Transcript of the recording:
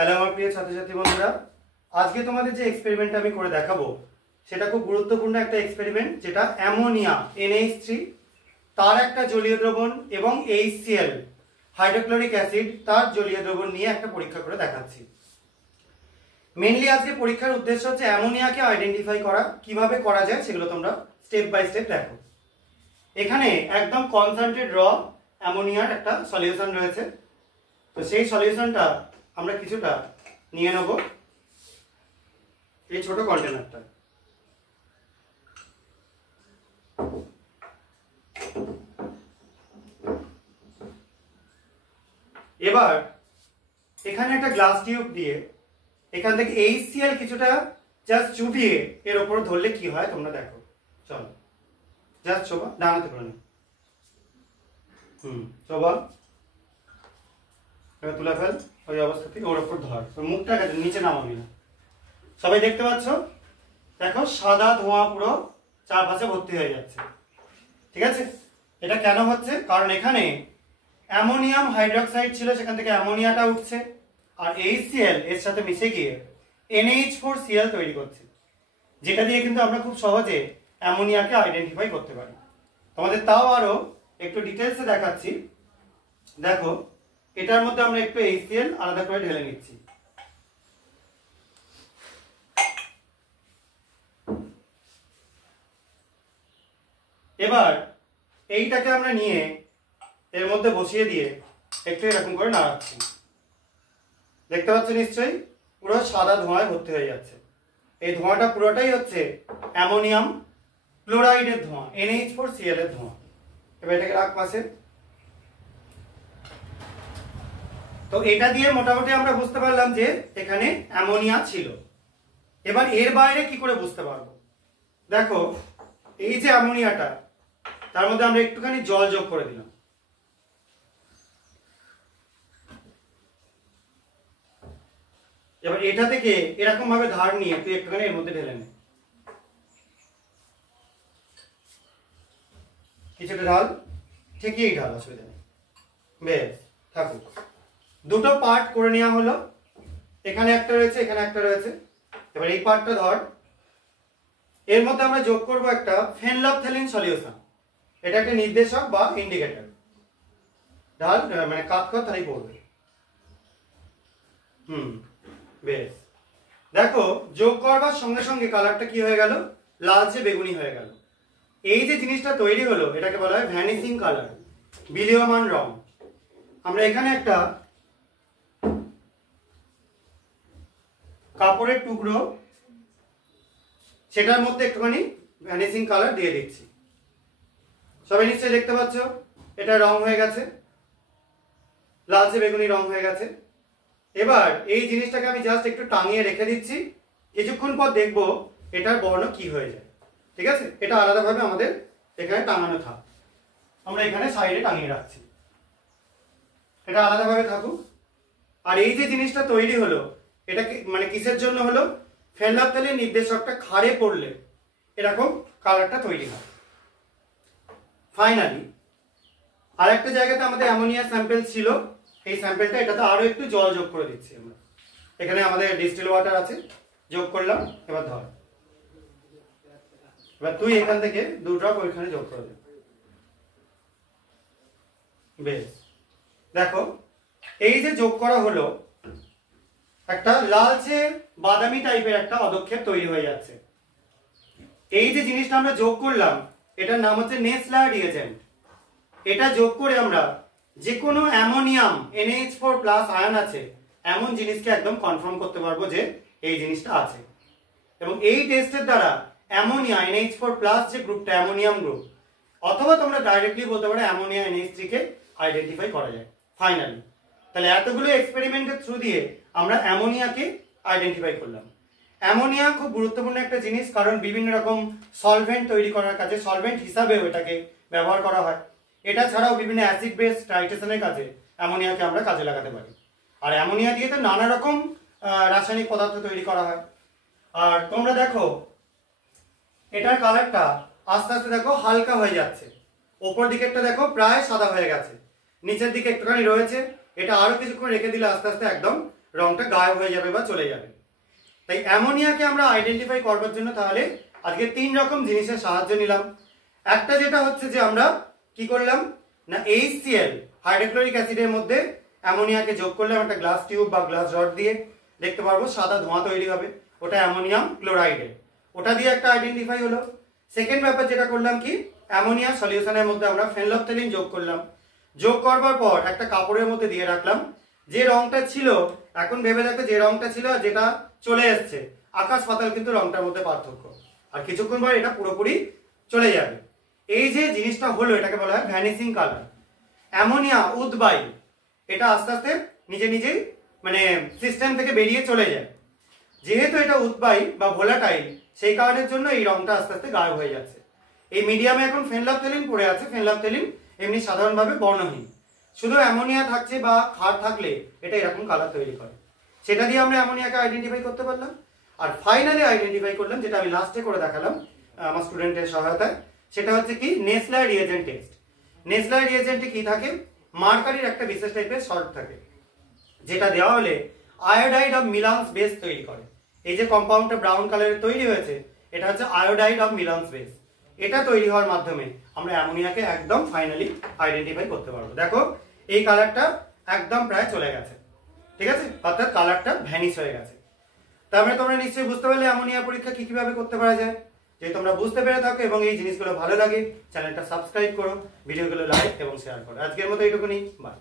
Hello আমার প্রিয় ছাত্রছাত্রী বন্ধুরা, আজকে তোমাদের যে এক্সপেরিমেন্টটা আমি করে দেখাবো সেটা খুব গুরুত্বপূর্ণ একটা এক্সপেরিমেন্ট, যেটা অ্যামোনিয়া NH3 তার একটা জলীয় দ্রবণ এবং HCl হাইড্রোক্লোরিক অ্যাসিড তার জলীয় দ্রবণ নিয়ে একটা পরীক্ষা করে দেখাচ্ছি। মেইনলি আজকে পরীক্ষার উদ্দেশ্য হচ্ছে অ্যামোনিয়াকে আইডেন্টিফাই করা, কিভাবে করা যায় সেগুলো তোমরা স্টেপ বাই স্টেপ দেখো। এখানে একদম কনসেন্ট্রেটেড র অ্যামোনিয়ার একটা সলিউশন রয়েছে, তো সেই সলিউশনটা আমরা কিছুটা নিয়ে নেব এই ছোট কন্টেনারটা। এবার এখানে একটা গ্লাস টিউব দিয়ে এখান থেকে HCl কিছুটা জাস্ট চুবিয়ে এর উপর ধরলে কি হয় তোমরা দেখো। চলো জাস্ট চোবা, ডানাতে করে নি। চোবা, এবার তুলে ফেল ওই অবস্থা থেকে, ওর উপর ধর, মুখটা নিচে নামাবি না। সবাই দেখতে পাচ্ছ? দেখো সাদা ধোঁয়া পুরো চারপাশে ভর্তি হয়ে যাচ্ছে। ঠিক আছে, এটা কেন হচ্ছে? কারণ এখানে অ্যামোনিয়াম হাইড্রোক্সাইড ছিল, সেখান থেকে অ্যামোনিয়াটা উঠছে, আর HCl এর সাথে মিশে গিয়ে NH4Cl তৈরি করছে, যেটা দিয়ে কিন্তু আমরা খুব সহজে অ্যামোনিয়াকে আইডেন্টিফাই করতে পারি। তোমাদের তাও আরো একটু ডিটেলসে দেখাচ্ছি। দেখো এটার মধ্যে আমরা একটু HCl আলাদা করে ঢেলে নিচ্ছি। এবার এইটাকে আমরা নিয়ে এর মধ্যে বসিয়ে দিয়ে একটু এরকম করে নাড়াচ্ছি। দেখতে পাচ্ছ নিশ্চয়ই পুরো সাদা ধোঁয়ায় ভর্তি হয়ে যাচ্ছে। এই ধোঁয়াটা পুরোটাই হচ্ছে অ্যামোনিয়াম ক্লোরাইডের ধোঁয়া, NH4Cl এর ধোঁয়া। এবার এটাকে রাখ পাশে। তো এটা দিয়ে মোটামুটি আমরা বুঝতে পারলাম যে এখানে অ্যামোনিয়া ছিল। এবার এর বাইরে কি করে বুঝতে পারবো? দেখো এই যে অ্যামোনিয়াটা, তার মধ্যে আমরা একটুখানি জল যোগ করে দিলাম। এবার এটা থেকে এরকম ভাবে ধার নিয়ে তুই একটুখানি এর মধ্যে ঢেলে নে, কিছুটা ঢাল, ঠিকই ঢাল, অসুবিধা নেই। বেশ থাকুক। দুটো পার্ট করে নেওয়া হলো, এখানে একটা রয়েছে, এখানে একটা রয়েছে। এবার এই পার্টটা ধর, এর মধ্যে আমরা যোগ করব একটা ফেনলফথ্যালিন সলিউশন। এটা একটা নির্দেশক বা ইন্ডিকেটর। ঢাল, মানে কাট কর, তাই পড়বে। বেশ, দেখো যোগ করবার সঙ্গে সঙ্গে কালারটা কি হয়ে গেল? লালচে বেগুনি হয়ে গেল। এই যে জিনিসটা তৈরি হলো এটাকে বলা হয় ভ্যানিশিং কালার, বিলীয়মান রং। আমরা এখানে একটা কাপড়ের টুকরো, সেটার মধ্যে একটুখানি ভ্যানিশিং কালার দিয়ে দিচ্ছি। সবাই নিশ্চয়ই দেখতে পাচ্ছ এটা রং হয়ে গেছে, লালচে বেগুনি রং হয়ে গেছে। এবার এই জিনিসটাকে আমি জাস্ট একটু টাঙিয়ে রেখে দিচ্ছি, কিছুক্ষণ পর দেখবো এটার বর্ণ কি হয়ে যায়। ঠিক আছে, এটা আলাদাভাবে আমাদের এখানে টাঙানো থাক, আমরা এখানে সাইডে টাঙিয়ে রাখছি, এটা আলাদাভাবে থাকুক। আর এই যে জিনিসটা তৈরি হলো, এটা মানে কিসের জন্য হলো? ফেনলফথ্যালিন নির্দেশকটা ক্ষারে পড়লে এরকম কালারটা তৈরি হয়। ফাইনালি আর একটা জায়গাতে আমাদের অ্যামোনিয়া স্যাম্পেল ছিল, এই স্যাম্পেলটা এটাতে আরো একটু জল যোগ করে দিচ্ছি আমরা। এখানে আমাদের ডিস্টিল ওয়াটার আছে, যোগ করলাম। এবার ধর, এবার তুই এখান থেকে 2 ড্রপ ওইখানে যোগ করে দে। বেশ, দেখো এই যে যোগ করা হলো, একটা লালচে বাদামি টাইপের একটা পদক্ষেপ তৈরি হয়ে যাচ্ছে। এই যে জিনিসটা আমরা যোগ করলাম এটার নাম হচ্ছে নেসলার রিএজেন্ট। এটা যোগ করে আমরা যে কোনো অ্যামোনিয়াম NH4+ আয়ন আছে এমন জিনিসকে একদম কনফার্ম করতে পারবো যে এই জিনিসটা আছে। এবং এই টেস্টের দ্বারা অ্যামোনিয়া NH4+ যে গ্রুপটা অ্যামোনিয়াম গ্রুপ, অথবা তোমরা ডাইরেক্টলি বলতে পারো অ্যামোনিয়া NH3 কে আইডেন্টিফাই করা যায়। ফাইনালি তাহলে এতগুলো এক্সপেরিমেন্টের থ্রু দিয়ে আমরা অ্যামোনিয়াকে আইডেন্টিফাই করলাম। অ্যামোনিয়া খুব গুরুত্বপূর্ণ একটা জিনিস, কারণ বিভিন্ন রকম সলভেন্ট তৈরি করার কাজে সলভেন্ট হিসাবেও এটাকে ব্যবহার করা হয়। এটা ছাড়াও বিভিন্ন অ্যাসিড বেস টাইট্রেশনের কাজে অ্যামোনিয়াকে আমরা কাজে লাগাতে পারি। আর অ্যামোনিয়া দিয়ে তো নানা রকম রাসায়নিক পদার্থ তৈরি করা হয়। আর তোমরা দেখো এটার কালারটা আস্তে আস্তে দেখো হালকা হয়ে যাচ্ছে, ওপর দিকেরটা দেখো প্রায় সাদা হয়ে গেছে, নিচের দিকে একটুখানি রয়েছে। এটা আরো কিছুক্ষণ রেখে দিলে আস্তে আস্তে একদম রংটা গায়েব হয়ে যাবে বা চলে যাবে। তাই অ্যামোনিয়াকে আমরা আইডেন্টিফাই করবার জন্য তাহলে আজকে 3 রকম জিনিসের সাহায্য নিলাম। একটা যেটা হচ্ছে যে আমরা কি করলাম না HCl হাইড্রোক্লোরিক অ্যাসিডের মধ্যে অ্যামোনিয়াকে যোগ করলাম একটা গ্লাস টিউব বা গ্লাস রড দিয়ে, দেখতে পারবো সাদা ধোঁয়া তৈরি হবে, ওটা অ্যামোনিয়াম ক্লোরাইডে, ওটা দিয়ে একটা আইডেন্টিফাই হলো। সেকেন্ড ব্যাপার যেটা করলাম কি অ্যামোনিয়া সলিউশনের মধ্যে আমরা ফেনলফথেলিন যোগ করলাম, যোগ করবার পর একটা কাপড়ের মধ্যে দিয়ে রাখলাম, যে রংটা ছিল এখন ভেবে দেখো যে রংটা ছিল আর যেটা চলে এসছে আকাশ পাতাল কিন্তু রংটার মধ্যে পার্থক্য, আর কিছুক্ষণ পর এটা পুরোপুরি চলে যাবে। এই যে জিনিসটা হলো এটাকে বলা হয় ভ্যানিসিং কালার। অ্যামোনিয়া উদ্বায়ী, এটা আস্তে আস্তে নিজে নিজেই মানে সিস্টেম থেকে বেরিয়ে চলে যায়। যেহেতু এটা উদ্বায়ী বা ভোলাটাইল সেই কারণের জন্য এই রংটা আস্তে আস্তে গায়েব হয়ে যাচ্ছে। এই মিডিয়ামে এখন ফেনলফথেলিন পড়ে আছে, ফেনলফথেলিন এমনি সাধারণভাবে বর্ণহীন, শুধু অ্যামোনিয়া থাকছে বা ক্ষার থাকলে এটা এরকম কালার তৈরি করে, সেটা দিয়ে আমরা অ্যামোনিয়াকে আইডেন্টিফাই করতে পারলাম। আর ফাইনালি আইডেন্টিফাই করলাম যেটা আমি লাস্টে করে দেখালাম আমার স্টুডেন্টের সহায়তায়, সেটা হচ্ছে কি নেসলার রিয়েজেন্ট টেস্ট। নেসলার রিয়েজেন্টে কি থাকে, মার্কারির একটা বিশেষ টাইপের সল্ট থাকে যেটা দেওয়া হলে আয়োডাইড অফ মিলান্স বেস তৈরি করে। এই যে কম্পাউন্ডটা ব্রাউন কালারের তৈরি হয়েছে এটা হচ্ছে আয়োডাইড অফ মিলান্স বেস, এটা তৈরি হওয়ার মাধ্যমে আমরা অ্যামোনিয়াকে একদম ফাইনালি আইডেন্টিফাই করতে পারবো। দেখো এই কালারটা একদম প্রায় চলে গেছে, ঠিক আছে, অর্থাৎ কালারটা ভ্যানিশ হয়ে গেছে। তারপরে তোমরা নিশ্চয়ই বুঝতে পারলে অ্যামোনিয়া পরীক্ষা কিভাবে করতে পারা যায়। যদি তোমরা বুঝতে পেরে থাকো এবং এই জিনিসগুলো ভালো লাগে চ্যানেলটা সাবস্ক্রাইব করো, ভিডিওগুলো লাইক এবং শেয়ার করো। আজকের মতো এইটুকুনি, বাই।